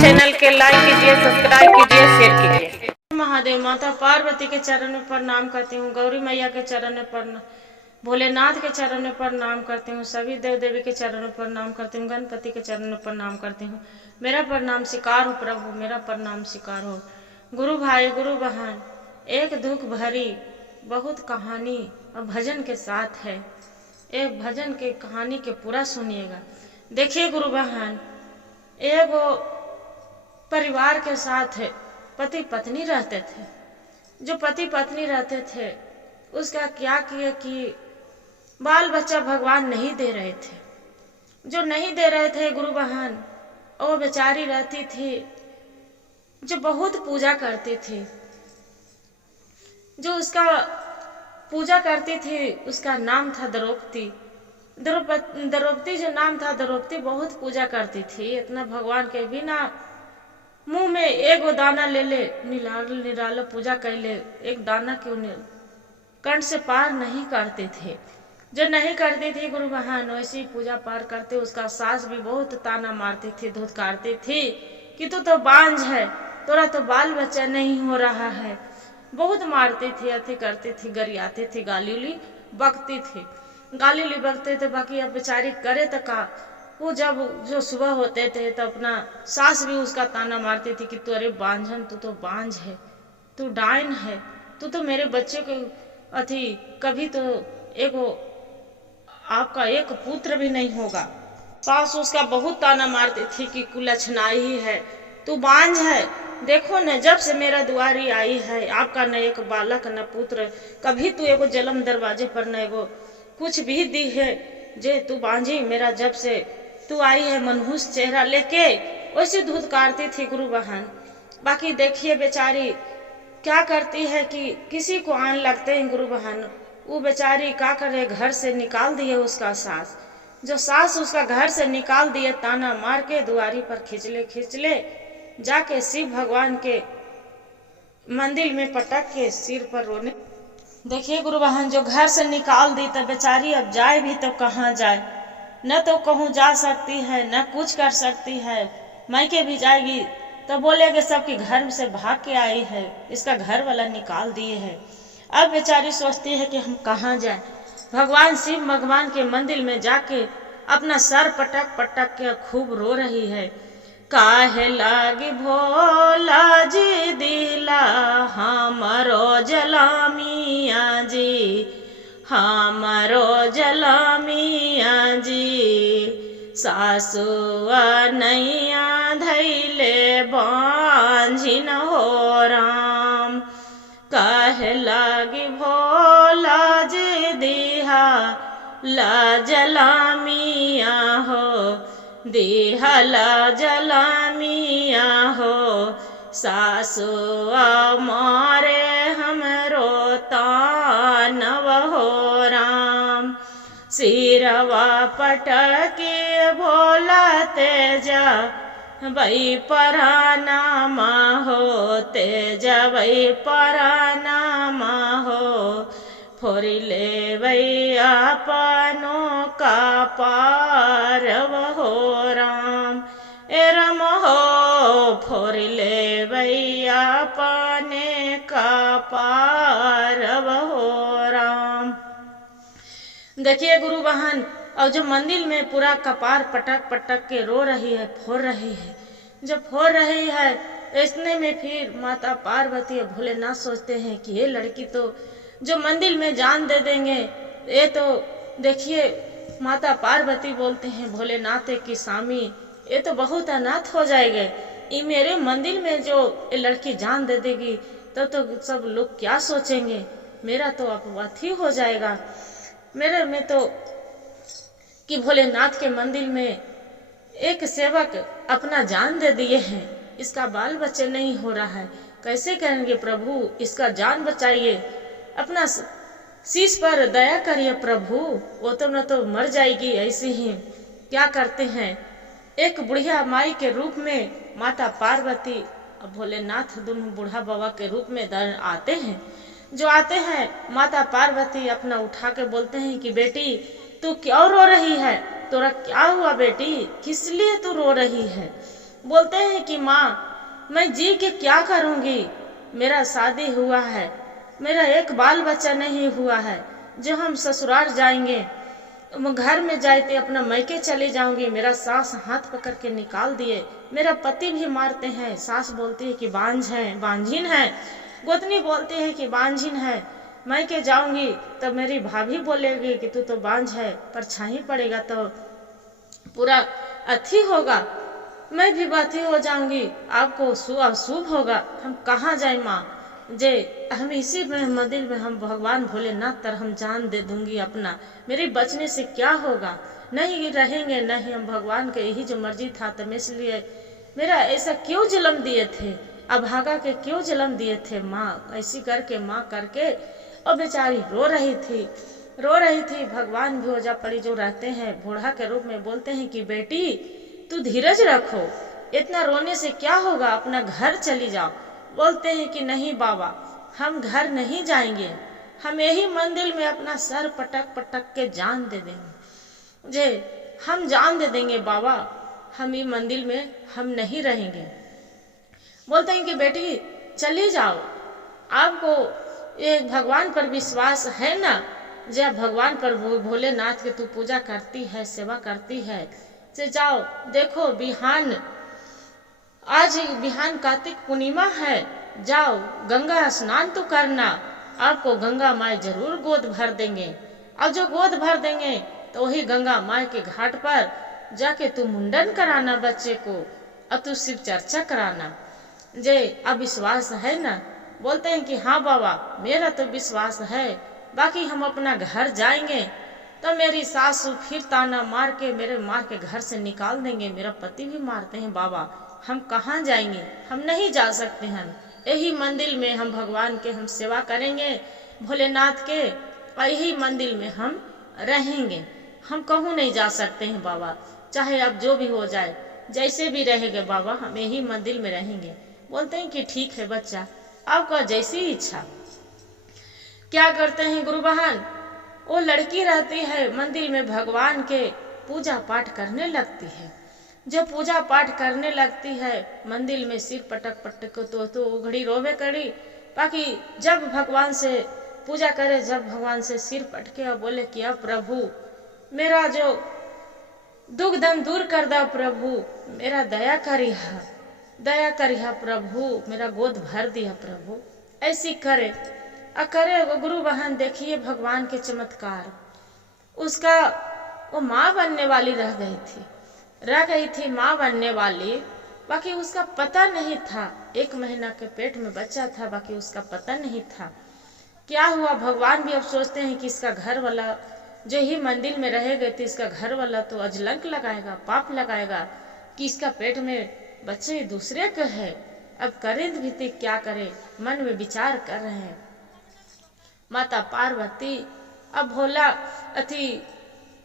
Channel के like कीजिए, subscribe कीजिए, शेयर कीजिए। महादेव। माता पार्वती के चरण में प्रणाम करती हूँ, गौरी मैया के चरण में प्रणाम, भोलेनाथ के चरण में प्रणाम करती हूँ, सभी देव देवी के चरण में प्रणाम करती हूँ, गणपति के चरण में प्रणाम करती हूँ। मेरा प्रणाम स्वीकार हो प्रभु, मेरा प्रणाम स्वीकार हो। गुरु भाई गुरु बहन, एक दुख भरी बहुत कहानी और भजन के साथ है। एक भजन के कहानी के पूरा सुनिएगा। देखिए गुरु बहन, एक परिवार के साथ पति पत्नी रहते थे। जो पति पत्नी रहते थे उसका क्या किया कि बाल बच्चा भगवान नहीं दे रहे थे। जो नहीं दे रहे थे गुरु बहन, वो बेचारी रहती थी जो बहुत पूजा करती थी। जो उसका पूजा करती थी उसका नाम था द्रौपदी। द्रौपदी जो नाम था, द्रौपदी बहुत पूजा करती थी। इतना भगवान के बिना मुंह में एक दाना ले ले, निराला पूजा कर ले, एक दाना क्यों कंठ से पार नहीं करते थे। जो नहीं करती थी गुरु बहन, वैसी पूजा पार करते। उसका सास भी बहुत ताना मारती थी, धुतकारती थी कि तू तो बांझ है, तोरा तो बाल बच्चा नहीं हो रहा है। बहुत मारती थी, अति करती थी, गरियाती थी, गाली उली बकती थी, गाली उली बकते थे। बाकी अब बेचारी करे तो का। वो जब जो सुबह होते थे तो अपना सास भी उसका ताना मारती थी कि तू अरे बांझन, तू तो बांझ है, तू डाइन है, तू तो मेरे बच्चे को अथी कभी तो एक आपका एक पुत्र भी नहीं होगा। सास उसका बहुत ताना मारती थी कि कुलच्छनाई ही है, तू बांझ है। देखो न, जब से मेरा दुआरी आई है, आपका न एक बालक न पुत्र, कभी तू एगो जन्म दरवाजे पर न एगो कुछ भी दी है। जे तू बांझी, मेरा जब से तू आई है मनहूस चेहरा लेके, वैसे धुतकारती थी गुरु बहन। बाकी देखिए बेचारी क्या करती है कि किसी को आन लगते हैं गुरु बहन, वो बेचारी क्या करे, घर से निकाल दिए उसका सास। जो सास उसका घर से निकाल दिए, ताना मार के दुआरी पर खींच ले जाके शिव भगवान के मंदिर में पटक के सिर पर रोने। देखिए गुरु बहन, जो घर से निकाल दी तो बेचारी अब जाए भी तो कहाँ जाए, न तो कहूँ जा सकती है, न कुछ कर सकती है। मायके भी जाएगी तो बोलेगे सबके घर से भाग के आई है, इसका घर वाला निकाल दिए है। अब बेचारी सोचती है कि हम कहाँ जाए। भगवान शिव भगवान के मंदिर में जाके अपना सर पटक पटक के खूब रो रही है। काहे लागी भोला जी दिला हमरो जलामिया जी, हमरो जलामिया जी, सासुआ नैया धैले बांझिन हो राम। काहे लागी भोला जी दिहा ला जलामिया हो, दिहा ला जलामिया हो, सासुआ मारे हमरो तानव हो राम। सिरवा पटके भोला तेजा वही परानामा हो, तेजा वही परानामा हो, फोरिले वही आपनो का पारव हो राम। ए रम हो फोरिले वही आपने का पारव हो राम। देखिए गुरु बहन, और जो मंदिर में पूरा कपार पटक पटक के रो रही है, फोड़ रही है। जब फोड़ रही है इतने में फिर माता पार्वती और भोलेनाथ सोचते हैं कि ये लड़की तो जो मंदिर में जान दे देंगे। ये तो देखिए माता पार्वती बोलते हैं भोलेनाथ की स्वामी, ये तो बहुत अनाथ हो जाएंगे। ये मेरे मंदिर में जो ये लड़की जान दे देगी तो सब लोग क्या सोचेंगे, मेरा तो अपवाद ही हो जाएगा। मेरे में तो कि भोलेनाथ के मंदिर में एक सेवक अपना जान दे दिए हैं, इसका बाल बच्चे नहीं हो रहा है, कैसे करेंगे प्रभु, इसका जान बचाइए, अपना शीश पर दया करिए प्रभु, वो तो न तो मर जाएगी ऐसे ही। क्या करते हैं, एक बुढ़िया माई के रूप में माता पार्वती और भोलेनाथ दोनों बूढ़ा बाबा के रूप में आते हैं। जो आते हैं माता पार्वती अपना उठा के बोलते हैं कि बेटी तू क्यों रो रही है, तोरा क्या हुआ बेटी, किस लिए तू रो रही है? बोलते हैं कि माँ मैं जी के क्या करूँगी, मेरा शादी हुआ है, मेरा एक बाल बच्चा नहीं हुआ है। जो हम ससुराल जाएंगे, घर में जाते अपना मैके चले जाऊंगी। मेरा सास हाथ पकड़ के निकाल दिए, मेरा पति भी मारते हैं। सास बोलती है कि बांझिन है, गोतनी बोलती है कि बांझिन है। मैके जाऊंगी तब मेरी भाभी बोलेगी कि तू तो बांझ है, परछाई पड़ेगा तो पूरा अथी होगा, मैं भी बाती हो जाऊंगी, आपको अशुभ होगा। हम कहाँ जाए माँ, जे हम इसी में मंदिर में हम भगवान भोलेनाथ तर हम जान दे दूंगी अपना, मेरे बचने से क्या होगा, नहीं रहेंगे नहीं हम, भगवान के यही जो मर्जी था। तो इसलिए मेरा ऐसा क्यों जन्म दिए थे, अभागा के क्यों जन्म दिए थे माँ, ऐसी करके माँ करके। और बेचारी रो रही थी। भगवान भी ओझा पड़ी जो रहते हैं बूढ़ा के रूप में बोलते हैं कि बेटी तू धीरज रखो, इतना रोने से क्या होगा, अपना घर चली जाओ। बोलते हैं कि नहीं बाबा, हम घर नहीं जाएंगे, हम यही मंदिर में अपना सर पटक पटक के जान दे देंगे, जे हम जान दे देंगे बाबा, हम ये मंदिर में हम नहीं रहेंगे। बोलते हैं कि बेटी चली जाओ, आपको ये भगवान पर विश्वास है ना, जब भगवान पर भोलेनाथ की तू पूजा करती है, सेवा करती है, से जाओ। देखो आज बिहान कार्तिक पूर्णिमा है, जाओ गंगा स्नान तो करना, आपको गंगा माई जरूर गोद भर देंगे। और जो गोद भर देंगे तो वही गंगा माई के घाट पर जाके तू मुंडन कराना बच्चे को, और तू शिव चर्चा कराना। जे अब विश्वास है ना? बोलते हैं कि हाँ बाबा मेरा तो विश्वास है, बाकी हम अपना घर जाएंगे तो मेरी सासू फिर ताना मार के घर से निकाल देंगे, मेरा पति भी मारते हैं बाबा, हम कहाँ जाएंगे, हम नहीं जा सकते हैं। यही मंदिर में हम भगवान के हम सेवा करेंगे भोलेनाथ के, और यही मंदिर में हम रहेंगे, हम कहूँ नहीं जा सकते हैं बाबा, चाहे अब जो भी हो जाए, जैसे भी रहेंगे बाबा, हम यही मंदिर में रहेंगे। बोलते हैं कि ठीक है बच्चा, आपका जैसी इच्छा। क्या करते हैं गुरु बहन, वो लड़की रहती है मंदिर में भगवान के पूजा पाठ करने लगती है। जो पूजा पाठ करने लगती है मंदिर में सिर पटक पटक तो घड़ी रोवे करी, बाकी जब भगवान से पूजा करे, जब भगवान से सिर पटके और बोले कि अब प्रभु मेरा जो दुख दम दूर कर दो प्रभु, मेरा दया करिहा प्रभु, मेरा गोद भर दिया प्रभु, ऐसी करे गुरु बहन। देखिए भगवान के चमत्कार, उसका वो माँ बनने वाली रह गई थी माँ बनने वाली, बाकी उसका पता नहीं था, 1 महीना के पेट में बच्चा था, बाकी उसका पता नहीं था क्या हुआ। भगवान भी अब सोचते हैं कि इसका घर वाला जो ही मंदिर में रह गए थे, इसका घर वाला तो अजलंक लगाएगा, पाप लगाएगा कि इसका पेट में बच्चे दूसरे के है, अब करें भी क्या करे, मन में विचार कर रहे हैं। माता पार्वती अब भोला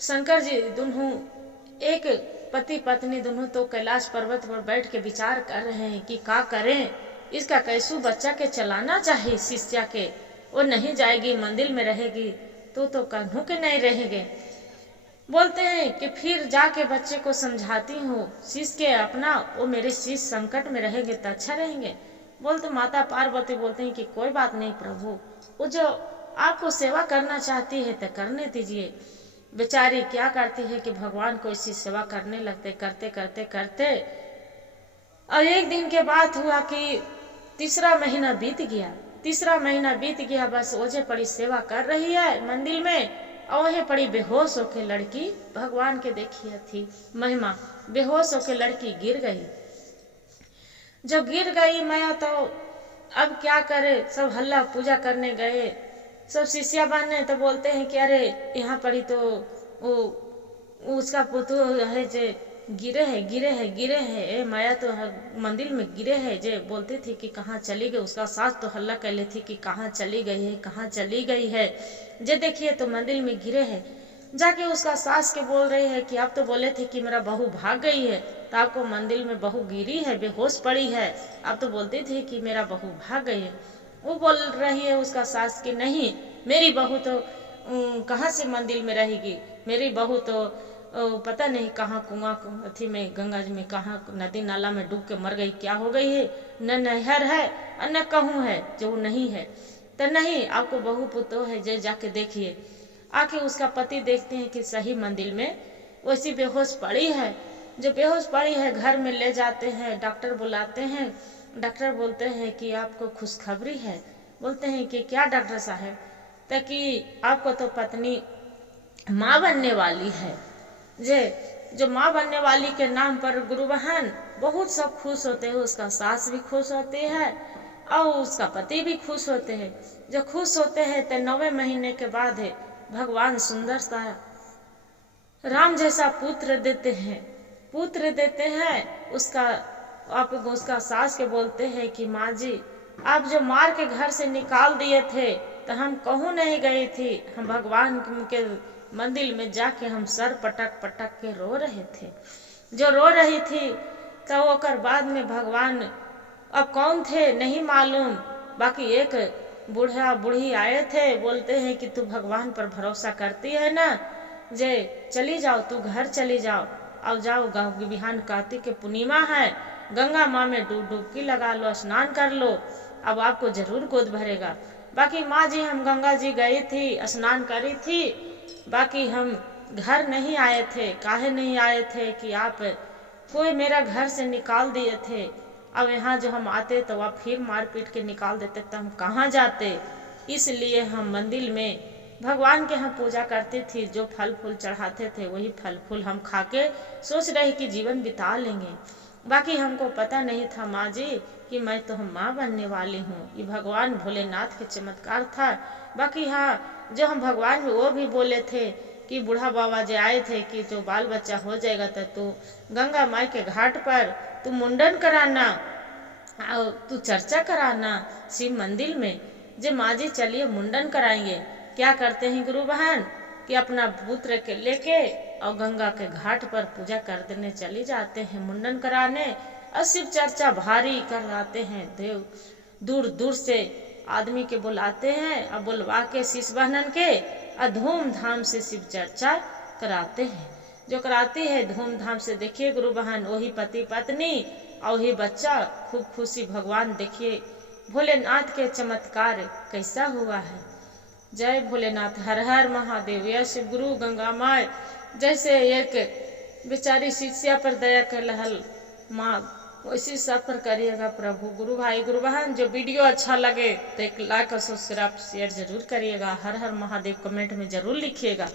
शंकर जी दोनों एक पति पत्नी दोनों तो कैलाश पर्वत पर बैठ के विचार कर रहे हैं कि क्या करें, इसका कैसू बच्चा के चलाना चाहिए, शिष्या के वो नहीं जाएगी मंदिर में रहेगी तो कन्हू के नहीं रहेंगे। बोलते हैं कि फिर जाके बच्चे को समझाती हूँ, शिष्य के अपना वो मेरे शिष्य संकट में रहेंगे तो अच्छा रहेंगे। बोलते माता पार्वती बोलते हैं कि कोई बात नहीं प्रभु, वो जो आपको सेवा करना चाहती है तो करने दीजिए। बेचारी क्या करती है कि भगवान को इसी सेवा करने लगते, करते करते करते और एक दिन के बाद हुआ कि तीसरा महीना बीत गया। बस ओझे पड़ी सेवा कर रही है मंदिर में, और वहीं पड़ी बेहोश होके लड़की, भगवान के देखिए थी महिमा, बेहोश होके लड़की गिर गई। जब गिर गई माया तो अब क्या करे, सब हल्ला पूजा करने गए, सब शिष्या बनने तो बोलते हैं कि अरे यहाँ पड़ी तो उसका पुत्र है जे गिरे है, माया तो मंदिर में गिरे है। जे बोलती थी कि कहाँ चली गई, उसका सास तो हल्ला कर ली थी कि कहाँ चली गई है। जे देखिए तो मंदिर में गिरे है, जाके उसका सास के बोल रही है कि आप तो बोले थे कि मेरा बहू भाग गई है, तो आपको मंदिर में बहू गिरी है, बेहोश पड़ी है, आप तो बोलते थे कि मेरा बहू भाग गई है। वो बोल रही है उसका सास कि नहीं, मेरी बहू तो कहाँ से मंदिर में रहेगी, मेरी बहू तो पता नहीं कहाँ कुआं अथी में गंगा जी में कहाँ नदी नाला में डूब के मर गई, क्या हो गई है, न नहर है और न कहूँ है जो नहीं है। तो नहीं, आपको बहू पुतो है जो जाके देखिए। आके उसका पति देखते हैं कि सही मंदिर में वैसी बेहोश पड़ी है। जो बेहोश पड़ी है घर में ले जाते हैं, डॉक्टर बुलाते हैं। डॉक्टर बोलते हैं कि आपको खुशखबरी है। बोलते हैं कि क्या डॉक्टर साहब? ताकि आपको तो पत्नी माँ बनने वाली है। जो माँ बनने वाली के नाम पर गुरु बहन बहुत सब खुश होते हैं। उसका सास भी खुश होती है और उसका पति भी खुश होते हैं। जो खुश होते हैं तो 9वें महीने के बाद भगवान सुंदर सा राम जैसा पुत्र देते हैं। उसका सास के बोलते हैं कि माँ जी, आप जो मार के घर से निकाल दिए थे तो हम कहूँ नहीं गई थी। हम भगवान के मंदिर में जाके हम सर पटक पटक के रो रहे थे। जो रो रही थी तो ओकर बाद में भगवान अब कौन थे नहीं मालूम। बाकी एक बूढ़ा बूढ़ी आए थे, बोलते हैं कि तू भगवान पर भरोसा करती है ना, जे चली जाओ, तू घर चली जाओ। अब जाओ, गाँव बिहान कार्तिक के पूर्णिमा है, गंगा माँ में डुबकी लगा लो, स्नान कर लो, अब आपको जरूर गोद भरेगा। बाकी माँ जी, हम गंगा जी गई थी, स्नान करी थी, बाकी हम घर नहीं आए थे। काहे नहीं आए थे कि आप कोई मेरा घर से निकाल दिए थे। अब यहाँ जो हम आते तो आप फिर मार पीट के निकाल देते तो हम कहाँ जाते। इसलिए हम मंदिर में भगवान के हम पूजा करते थे। जो फल फूल चढ़ाते थे वही फल फूल हम खा के सोच रहे कि जीवन बिता लेंगे। बाकी हमको पता नहीं था माँ जी कि मैं तो हम माँ बनने वाली हूँ। ये भगवान भोलेनाथ के चमत्कार था। बाकी हाँ, जो हम भगवान वो भी बोले थे कि बूढ़ा बाबा जो आए थे कि जो बाल बच्चा हो जाएगा तो तू गंगा माई के घाट पर तू मुंडन कराना और तू चर्चा कराना शिव मंदिर में। जो माँ जी चलिए मुंडन कराएंगे। क्या करते हैं गुरु बहन कि अपना पुत्र के लेके और गंगा के घाट पर पूजा कर देने चली जाते हैं मुंडन कराने और शिव चर्चा भारी कराते हैं। देव दूर दूर से आदमी के बुलाते हैं और बुलवा के शीश बहनन के और धूमधाम से शिव चर्चा कराते हैं। जो कराती है धूमधाम से, देखिए गुरु बहन, वही पति पत्नी और वही बच्चा खूब खुशी। भगवान देखिए भोलेनाथ के चमत्कार कैसा हुआ है। जय भोलेनाथ, हर हर महादेव। यह शिव गुरु गंगा माँ जैसे एक बेचारी शिष्या पर दया कर रहल माँ, वैसी सब पर करिएगा प्रभु। गुरु भाई गुरु बहन, जो वीडियो अच्छा लगे तो एक लाइक और सब्सक्राइब शेयर जरूर करिएगा। हर हर महादेव कमेंट में जरूर लिखिएगा।